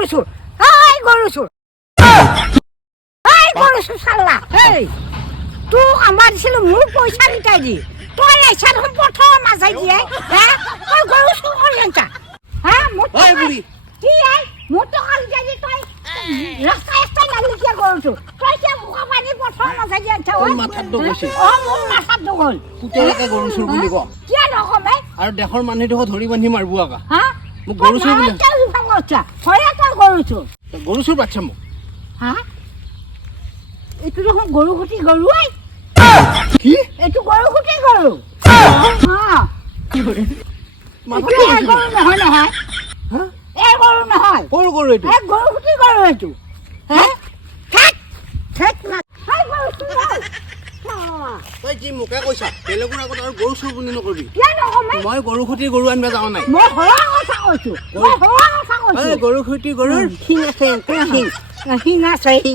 গৰু চোৰ গৰু চোৰ গৰু চোৰ চাল্লা এই তোক আমাৰ দিছিলোঁ মোৰ পইচা নিতাই দি তই আহিছা দেখোন প্ৰথম মাজাই দিয়ে তই গৰু চোৰ কৰি আনছা মোৰ টকা নিতাই দি তই ৰাস্তাই নালি কিয় গৰু চোৰ তই কিয় বোকা পানী প্ৰথম মাজাই দি আনছা মোৰ মাথাত দুখ হৈছে মোৰ মাথাত দুখ হ'ল পুতেকে গৰু চোৰ বুলি ক কিয় নকমে আৰু দেশৰ মানুহটোক ধৰি বান্ধি মাৰিব আকা মোক গৰু চোৰ বুলি গৰু চোৰ বাচ্ছা মোক এইটো দেখোন গৰু খুটি গৰু কি এইটো গৰু খুটি গৰু গৰু নহয় নহয় এই গৰু নহয় কৰ গৰু এইটো গৰু খুটি গৰু এইটো তই যি মোকে কৈছা বেলেগৰ আগত আৰু গৰু চোৰ বুলি নকৰিবি কিয় নকমে মই গৰু খুটি গৰু আনিব যাওঁ নাই মই সৰা কথা কৈছো গৰু খুটি গৰুৰ শিং আছে শিং আছে